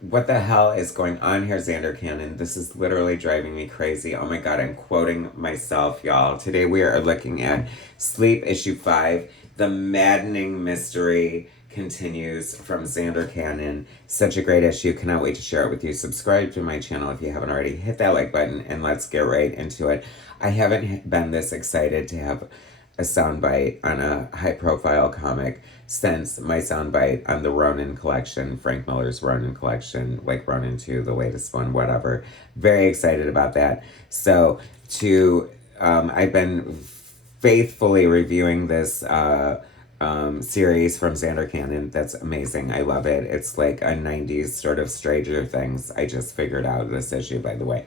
What the hell is going on here, Zander Cannon? This is literally driving me crazy. Oh my god, I'm quoting myself, y'all. Today we are looking at Sleep Issue 5. The maddening mystery continues from Zander Cannon. Such a great issue. Cannot wait to share it with you. Subscribe to my channel if you haven't already. Hit that like button and let's get right into it. I haven't been this excited to have a soundbite on a high profile comic since my soundbite on the Ronin collection, Frank Miller's Ronin collection, like Ronin 2, the latest one, whatever. Very excited about that. So, I've been faithfully reviewing this series from Zander Cannon. That's amazing. I love it. It's like a 90s sort of Stranger Things. I just figured out this issue, by the way.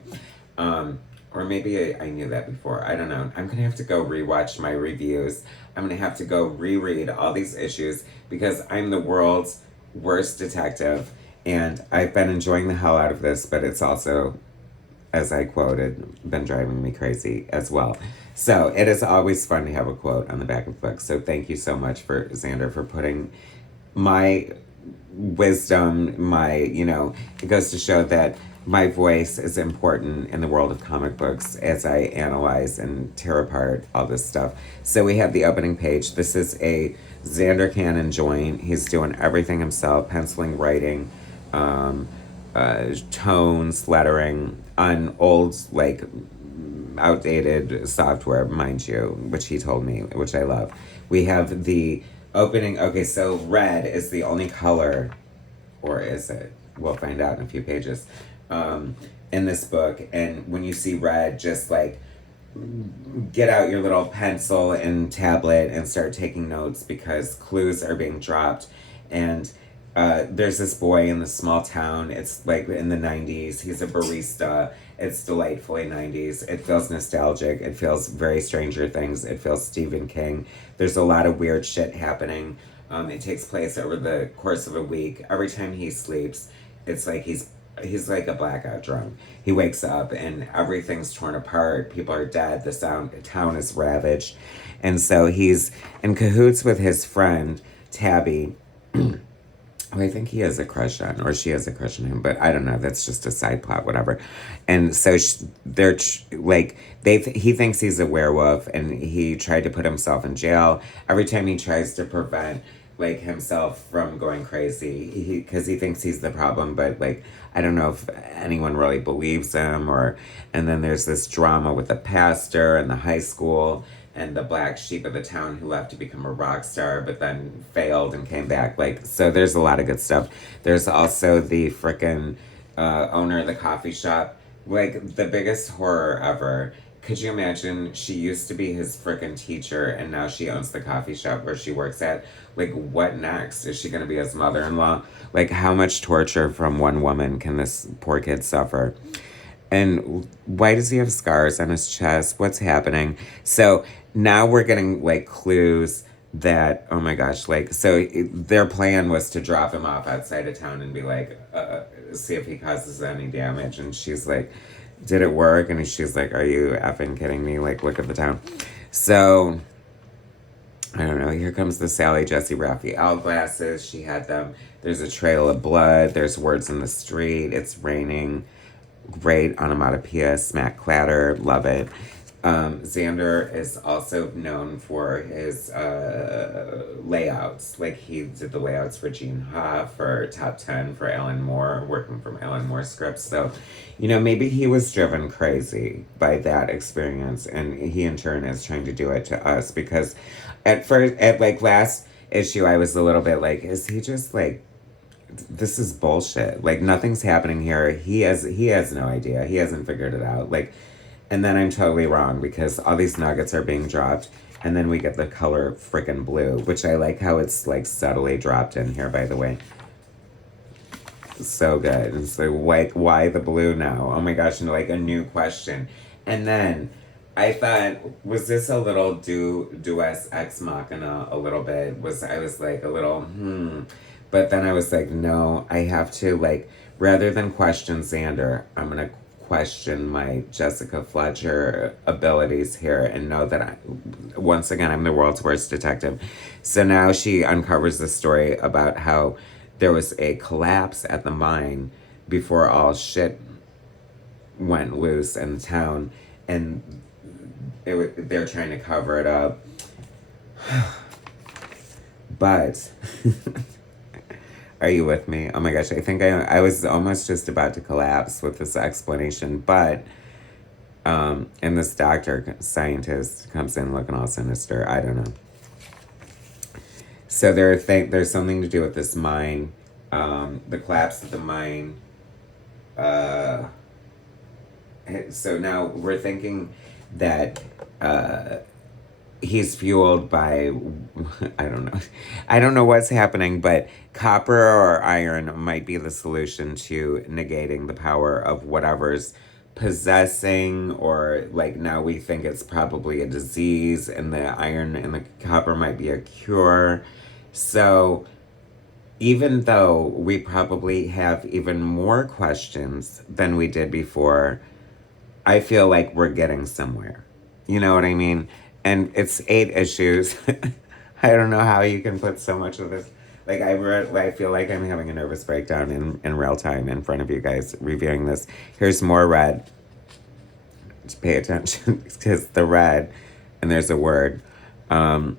Um, or maybe I knew that before. I don't know. I'm going to have to go rewatch my reviews. I'm going to have to go reread all these issues because I'm the world's worst detective. And I've been enjoying the hell out of this, but it's also, as I quoted, been driving me crazy as well. So it is always fun to have a quote on the back of the book. So thank you so much for Xander for putting my wisdom, it goes to show that my voice is important in the world of comic books as I analyze and tear apart all this stuff. So we have the opening page. This is a Xander Cannon joint. He's doing everything himself, penciling, writing, tones, lettering on old, like, outdated software, mind you, which he told me, which I love. We have the opening. Okay, so red is the only color, or is it? We'll find out in a few pages. In this book, and when you see red, just like get out your little pencil and tablet and start taking notes because clues are being dropped. And there's this boy in this small town. It's like in the 90s. He's a barista. It's delightfully 90s. It feels nostalgic. It feels very Stranger Things. It feels Stephen King. There's a lot of weird shit happening. It takes place over the course of a week. Every time he sleeps, it's like he's like a blackout drunk. He wakes up and everything's torn apart. People are dead. The town is ravaged. And so he's in cahoots with his friend, Tabby, who I think he has a crush on, or she has a crush on him, but I don't know. That's just a side plot, whatever. And so he thinks he's a werewolf, and he tried to put himself in jail. Every time he tries to prevent like himself from going crazy, because he thinks he's the problem, but like I don't know if anyone really believes him. And then there's this drama with the pastor and the high school and the black sheep of the town who left to become a rock star but then failed and came back. Like, so there's a lot of good stuff. There's also the frickin' owner of the coffee shop, like the biggest horror ever. Could you imagine? She used to be his frickin' teacher, and now she owns the coffee shop where she works at. Like, what next? Is she gonna be his mother-in-law? Like, how much torture from one woman can this poor kid suffer? And why does he have scars on his chest? What's happening? So now we're getting like clues that, oh my gosh, like, so their plan was to drop him off outside of town and be like, see if he causes any damage. And she's like, did it work? And she's like, are you effing kidding me? Like, look at the town. So I don't know. Here comes the Sally Jesse Raphael glasses. She had them. There's a trail of blood. There's words in the street. It's raining. Great onomatopoeia, smack clatter, love it. Xander is also known for his layouts. Like he did the layouts for Gene Ha, for Top 10, for Alan Moore, working from Alan Moore scripts. So, maybe he was driven crazy by that experience, and he in turn is trying to do it to us because at first, at like last issue, I was a little bit like, is he just like, this is bullshit. Like nothing's happening here. He has no idea. He hasn't figured it out. Like, and then I'm totally wrong because all these nuggets are being dropped, and then we get the color freaking blue, which I like how it's like subtly dropped in here. By the way, so good. And so like, why the blue now? Oh my gosh! And like a new question, and then. I thought, was this a little Deus Ex Machina a little bit? I was like a little, But then I was like, no, I have to, like, rather than question Xander, I'm going to question my Jessica Fletcher abilities here and know that once again, I'm the world's worst detective. So now she uncovers the story about how there was a collapse at the mine before all shit went loose in town, and they're trying to cover it up. But are you with me? Oh my gosh, I think I was almost just about to collapse with this explanation, but and this doctor scientist comes in looking all sinister. I don't know. So there's something to do with this mine, the collapse of the mine. So now we're thinking that he's fueled by, I don't know what's happening, but copper or iron might be the solution to negating the power of whatever's possessing, or like now we think it's probably a disease, and the iron and the copper might be a cure. So even though we probably have even more questions than we did before, I feel like we're getting somewhere. You know what I mean? And it's 8 issues. I don't know how you can put so much of this. Like I feel like I'm having a nervous breakdown in real time in front of you guys reviewing this. Here's more red. Just pay attention because the red, and there's a word. I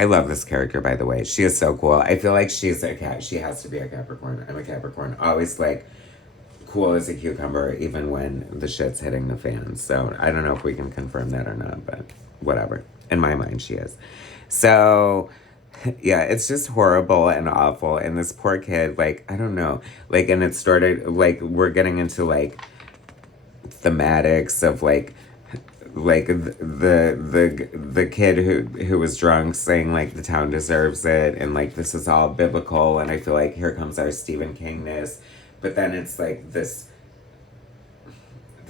love this character, by the way. She is so cool. I feel like she's a cat. She has to be a Capricorn. I'm a Capricorn. Always like cool as a cucumber, even when the shit's hitting the fan. So I don't know if we can confirm that or not, but whatever. In my mind, she is. So yeah, it's just horrible and awful. And this poor kid, like, I don't know. Like, and it started, like, we're getting into, like, thematics of, like the kid who was drunk saying, like, the town deserves it. And, like, this is all biblical. And I feel like here comes our Stephen Kingness. But then it's, like, the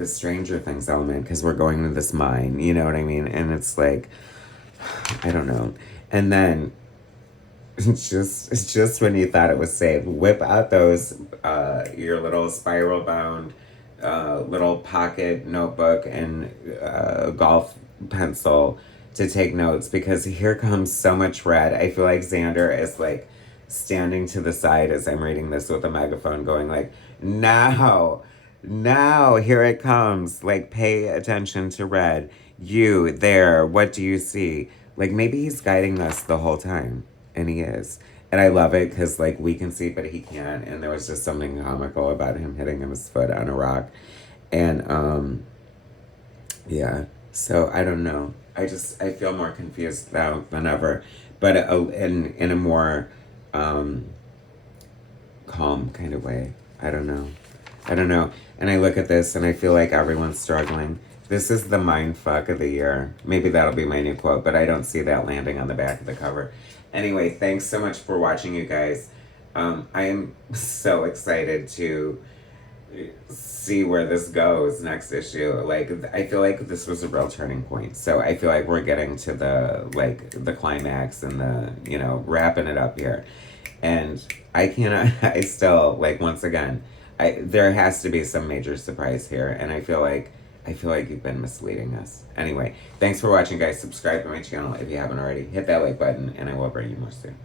Stranger Things element, because we're going to this mine, you know what I mean? And it's like, I don't know. And then it's just when you thought it was safe, whip out those your little spiral bound little pocket notebook and golf pencil to take notes, because here comes so much red. I feel like Zander is like standing to the side as I'm reading this with a megaphone going like, now, here it comes. Like, pay attention to red. You, there, what do you see? Like, maybe he's guiding us the whole time. And he is. And I love it because, like, we can see, but he can't. And there was just something comical about him hitting his foot on a rock. And, yeah. So, I don't know. I feel more confused now than ever. But in a more calm kind of way. I don't know. And I look at this and I feel like everyone's struggling. This is the mind fuck of the year. Maybe that'll be my new quote, but I don't see that landing on the back of the cover. Anyway, thanks so much for watching, you guys. I am so excited to see where this goes next issue. Like, I feel like this was a real turning point. So I feel like we're getting to the climax and wrapping it up here. And I still, like, once again, there has to be some major surprise here. And I feel like you've been misleading us. Anyway, thanks for watching, guys. Subscribe to my channel if you haven't already. Hit that like button, and I will bring you more soon.